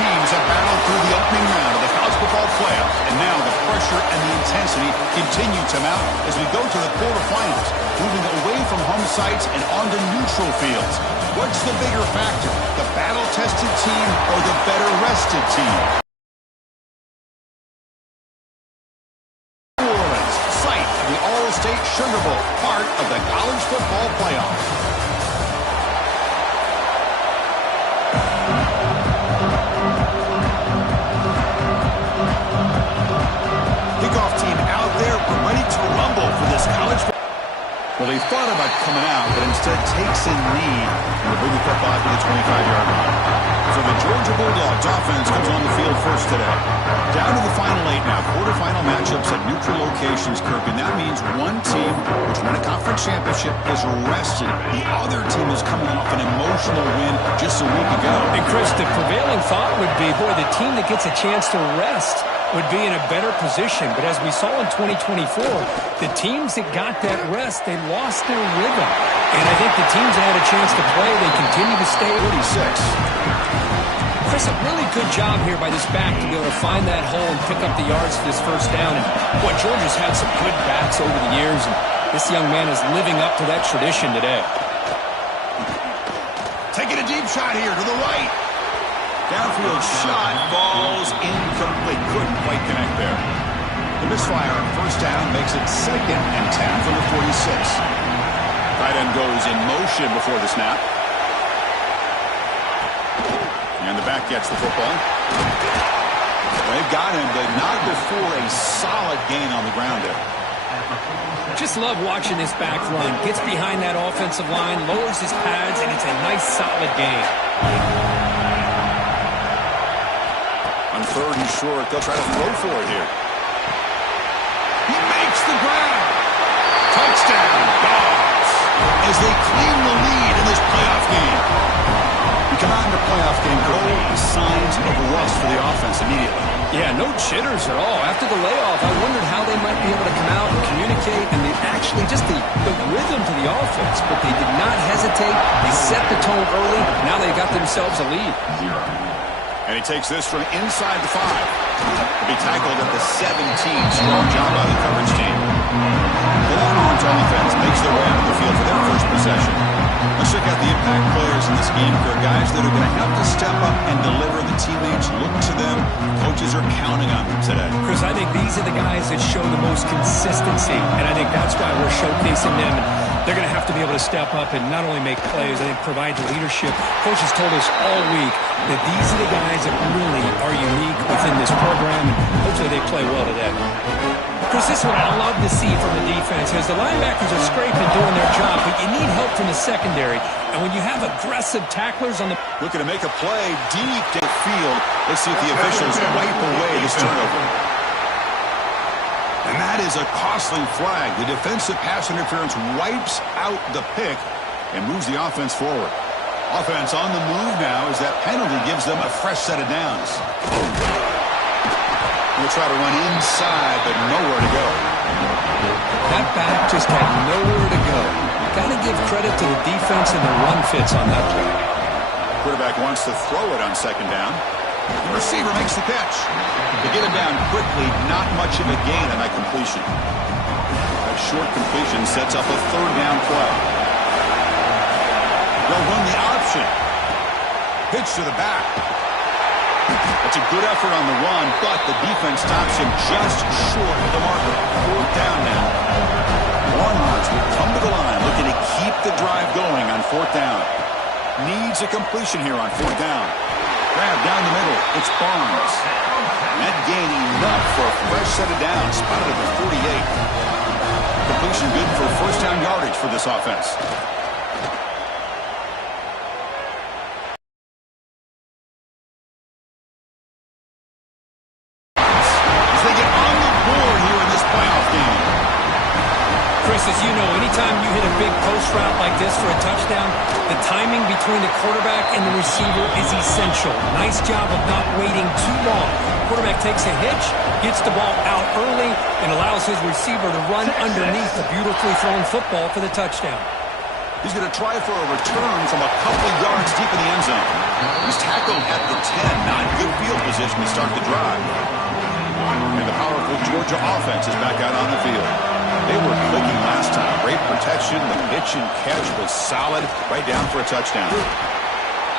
teams have battled through the opening round of the college football playoff, and now the pressure and the intensity continue to mount as we go to the quarterfinals, moving away from home sites and onto neutral fields. What's the bigger factor, the battle-tested team or the better-rested team? New Orleans, site of the All-State Sugar Bowl, part of the college football playoff. Well, he thought about coming out, but instead takes a knee and will bring the football to the 25-yard line. So the Georgia Bulldogs offense comes on the field first today. Down to the final 8 now. Quarterfinal matchups at neutral locations, Kirk, and that means one team which won a conference championship is rested. The other team is coming off an emotional win just a week ago. And Chris, the prevailing thought would be, boy, the team that gets a chance to rest would be in a better position. But as we saw in 2024, the teams that got that rest, they lost their rhythm. And I think the teams that had a chance to play, they continue to stay. 46. Chris, a really good job here by this back to be able to find that hole and pick up the yards for this first down. And boy, Georgia's had some good backs over the years, and this young man is living up to that tradition today. Taking a deep shot here to the right. Downfield shot, falls incomplete. Couldn't quite connect there. The misfire on first down makes it 2nd and 10 from the 46. Tight end goes in motion before the snap. And the back gets the football. They've got him, but not before a solid gain on the ground there. Just love watching this back run. Gets behind that offensive line, lowers his pads, and it's a nice solid gain. On 3rd and short, they'll try to throw for it here. He makes the grab. Touchdown, Dogs, as they claim the lead in this playoff game. We come out in the playoff game, no signs of rust for the offense immediately. Yeah, no jitters at all. After the layoff, I wondered how they might be able to come out and communicate, and they actually just the rhythm to the offense, but they did not hesitate. They set the tone early. Now they got themselves a lead. And he takes this from inside the 5. He'll be tackled at the 17. Strong job by the coverage team. The Longhorns offense makes their way onto the field for their first possession. Let's check out the impact players in this game. They're guys that are going to have to step up and deliver. The teammates look to them. Coaches are counting on them today. Chris, I think these are the guys that show the most consistency, and I think that's why we're showcasing them. They're going to have to be able to step up and not only make plays, I think provide the leadership. Coach has told us all week that these are the guys that really are unique within this program, and hopefully they play well today. Chris, this is what I love to see from the defense is the linebackers are scraping, doing their job, but you need help from the secondary. And when you have aggressive tacklers on the... Looking to make a play deep down the field. Let's see if the officials wipe away this turnover. And that is a costly flag. The defensive pass interference wipes out the pick and moves the offense forward. Offense on the move now as that penalty gives them a fresh set of downs. We'll try to run inside, but nowhere to go. That back just had nowhere to go. Got to give credit to the defense and the run fits on that play. Quarterback wants to throw it on 2nd down. The receiver makes the catch. To get him down quickly, not much of a gain on that completion. That short completion sets up a 3rd down play. They'll run the option. Pitch to the back. It's a good effort on the run, but the defense stops him just short of the marker. 4th down now. Longhorns will come to the line, looking to keep the drive going on 4th down. Needs a completion here on 4th down. Grab down the middle. It's Barnes. That gain enough for a fresh set of downs, spotted at the 48. Completion good for first down yardage for this offense. As you know, anytime you hit a big post route like this for a touchdown, the timing between the quarterback and the receiver is essential. Nice job of not waiting too long. Quarterback takes a hitch, gets the ball out early, and allows his receiver to run underneath the beautifully thrown football for the touchdown. He's going to try for a return from a couple of yards deep in the end zone. He's tackled at the 10. Not good field position to start the drive. And the powerful Georgia offense is back out on the field. They were clicking last time. Great protection. The pitch and catch was solid. Right down for a touchdown.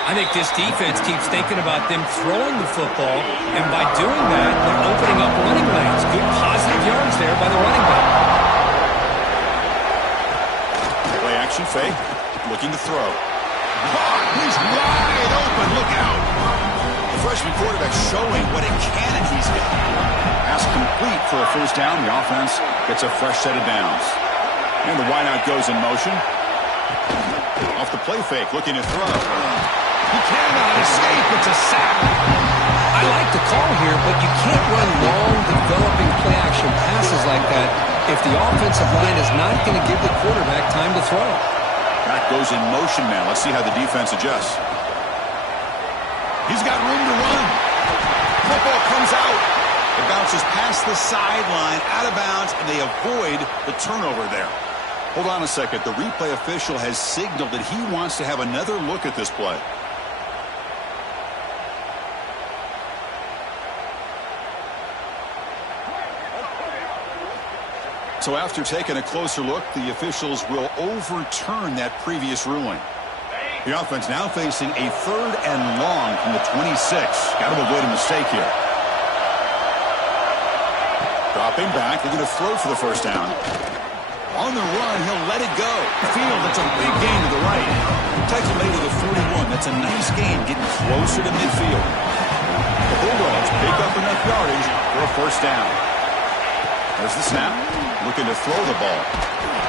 I think this defense keeps thinking about them throwing the football, and by doing that, they're opening up running lanes. Good positive yards there by the running back. Play action fake. Looking to throw. He's wide open. Look out. The freshman quarterback showing what a cannon he's got. Pass complete for a first down. The offense gets a fresh set of downs. And the wideout goes in motion. Off the play fake. Looking to throw. He cannot escape. It's a sack. I like the call here, but you can't run long, developing play-action passes like that if the offensive line is not going to give the quarterback time to throw. That goes in motion now. Let's see how the defense adjusts. He's got room to run. Football comes out. It bounces past the sideline, out of bounds, and they avoid the turnover there. Hold on a second. The replay official has signaled that he wants to have another look at this play. So after taking a closer look, the officials will overturn that previous ruling. The offense now facing a 3rd and long from the 26. Got to avoid a mistake here. Dropping back, they're going to throw for the first down. On the run, he'll let it go. Field, that's a big gain to the right. Takes him late to the 41. That's a nice gain, getting closer to midfield. The Bulldogs pick up enough yardage for a first down. There's the snap. Looking to throw the ball.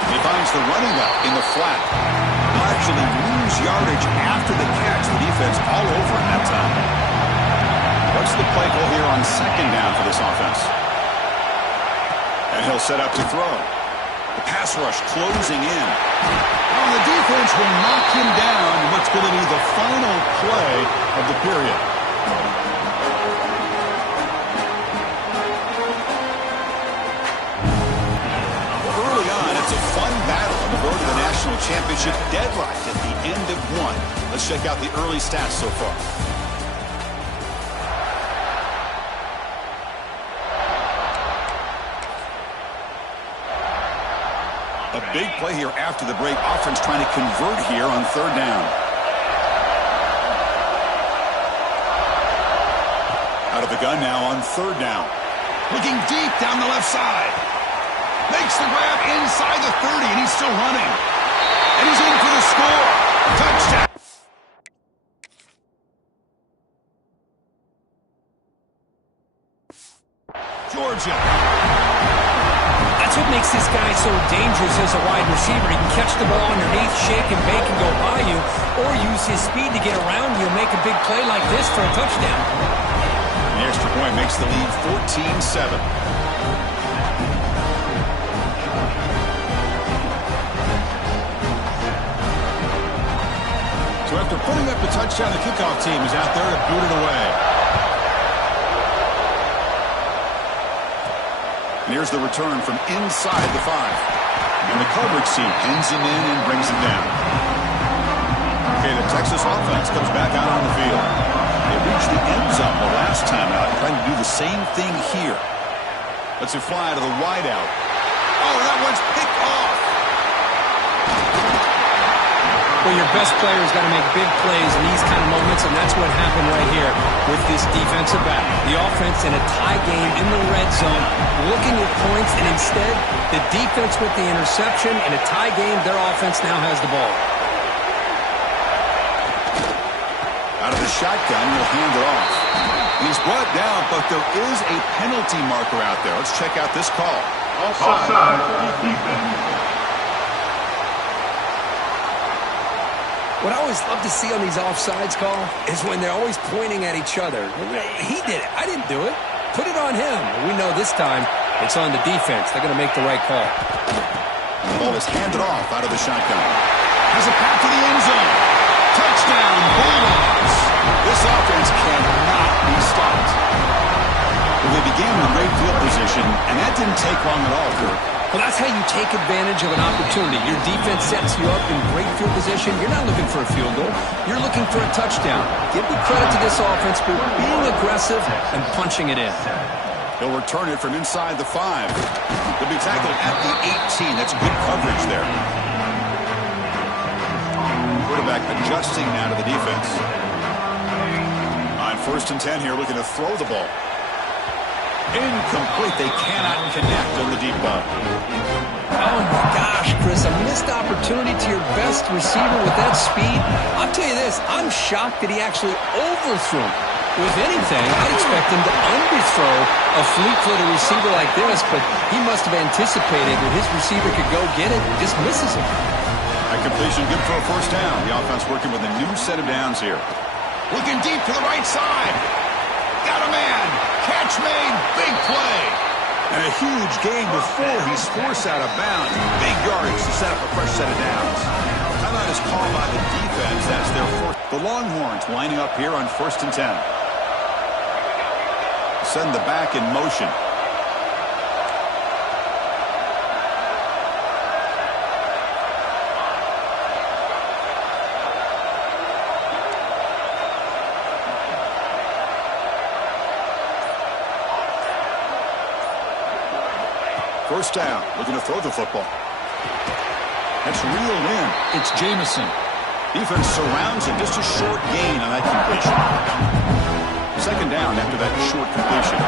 He finds the running back in the flat. He'll actually lose yardage after the catch. The defense all over him that time. What's the play call here on second down for this offense? And he'll set up to throw. The pass rush closing in. And the defense will knock him down in what's going to be the final play of the period. Early on, it's a fun battle on the road to the national championship, deadlocked at the end of one. Let's check out the early stats so far. A big play here after the break. Offense trying to convert here on third down. Out of the gun now on third down. Looking deep down the left side. Makes the grab inside the 30, and he's still running. And he's in for the score. Touchdown. Georgia. That's what makes this guy so dangerous as a wide receiver. He can catch the ball underneath, shake and bake and go by you, or use his speed to get around you and make a big play like this for a touchdown. The extra point makes the lead 14-7. So after putting up the touchdown, the kickoff team is out there to boot it away. And here's the return from inside the 5. And the coverage team pins him in and brings him down. Okay, the Texas offense comes back out on the field. They reached the end zone the last time out, trying to do the same thing here. Let's it fly to the wideout. Oh, that one's picked off. Well, your best player's got to make big plays in these kind of moments, and that's what happened right here with this defensive back. The offense in a tie game in the red zone, looking at points, and instead, the defense with the interception. In a tie game, their offense now has the ball. Out of the shotgun, he'll hand it off. He's brought down, but there is a penalty marker out there. Let's check out this call. Offside, defense. What I always love to see on these offsides call is when they're always pointing at each other. He did it. I didn't do it. Put it on him. We know this time it's on the defense. They're going to make the right call. The ball is handed off out of the shotgun. Has a path to the end zone. Touchdown, Bulldogs. This offense cannot be stopped. Well, they began in great field position, and that didn't take long at all, Kirk. Well, that's how you take advantage of an opportunity. Your defense sets you up in great field position. You're not looking for a field goal. You're looking for a touchdown. Give the credit to this offense for being aggressive and punching it in. He'll return it from inside the 5. He'll be tackled at the 18. That's good coverage there. Quarterback adjusting now to the defense. On 1st and 10 here, looking to throw the ball. Incomplete. They cannot connect on the deep ball. Oh, my gosh, Chris. A missed opportunity to your best receiver with that speed. I'll tell you this. I'm shocked that he actually overthrew. With anything, I'd expect him to underthrow a fleet-footed receiver like this, but he must have anticipated that his receiver could go get it and just misses him. That completion good for a 1st down. The offense working with a new set of downs here. Looking deep to the right side. Got a man. Catch made. Big play. And a huge gain before he's forced out of bounds. Big yardage to set up a fresh set of downs. Timeout is called by the defense. That's their 4th. The Longhorns lining up here on 1st and 10. Send the back in motion. First down, looking to throw the football. That's reeled in. It's Jamison. Defense surrounds him. Just a short gain on that completion. 2nd down after that short completion.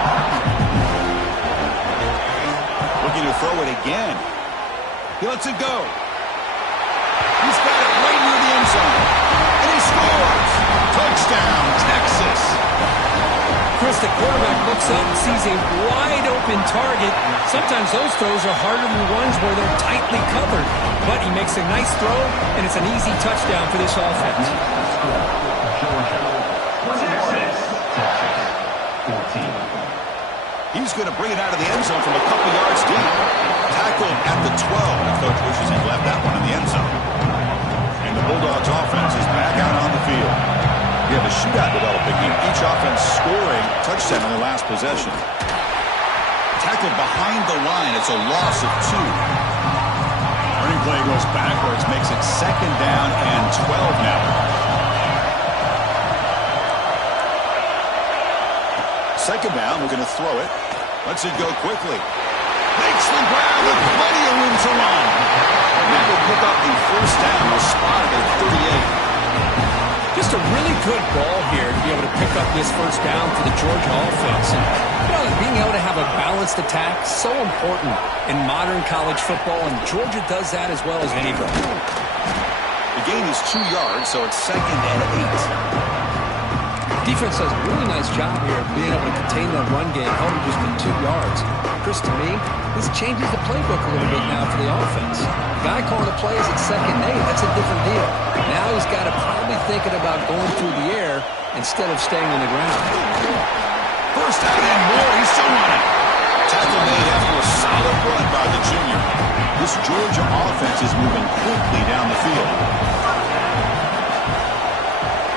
Looking to throw it again. He lets it go. He's got it right near the end zone. And he scores. Touchdown, Texas. Chris, the quarterback looks up and sees a wide-open target. Sometimes those throws are harder than ones where they're tightly covered. But he makes a nice throw, and it's an easy touchdown for this offense. He's going to bring it out of the end zone from a couple yards deep. Tackled at the 12. The coach wishes he left that one in the end zone. And the Bulldogs offense is back out on the field. We have a shootout developing here. Each offense scoring touchdown in the last possession. Tackled behind the line. It's a loss of 2. Running play goes backwards. Makes it 2nd down and 12 now. 2nd down. We're going to throw it. Lets it go quickly. Makes the grab with plenty of room to run. And that will pick up the 1st down. We'll spot it at 38. Just a really good ball here to be able to pick up this 1st down for the Georgia offense. And, being able to have a balanced attack is so important in modern college football, and Georgia does that as well as anybody. The gain is 2 yards, so it's 2nd and 8. Defense does a really nice job here of being able to contain that run game, held just to 2 yards. Chris, to me, this changes the playbook a little bit now for the offense. The guy calling the plays at 2nd and 8, that's a different deal. Now he's got to probably thinking about going through the air instead of staying on the ground. 1st down and more. He's still running. Tackle made after a solid run by the junior. This Georgia offense is moving quickly down the field.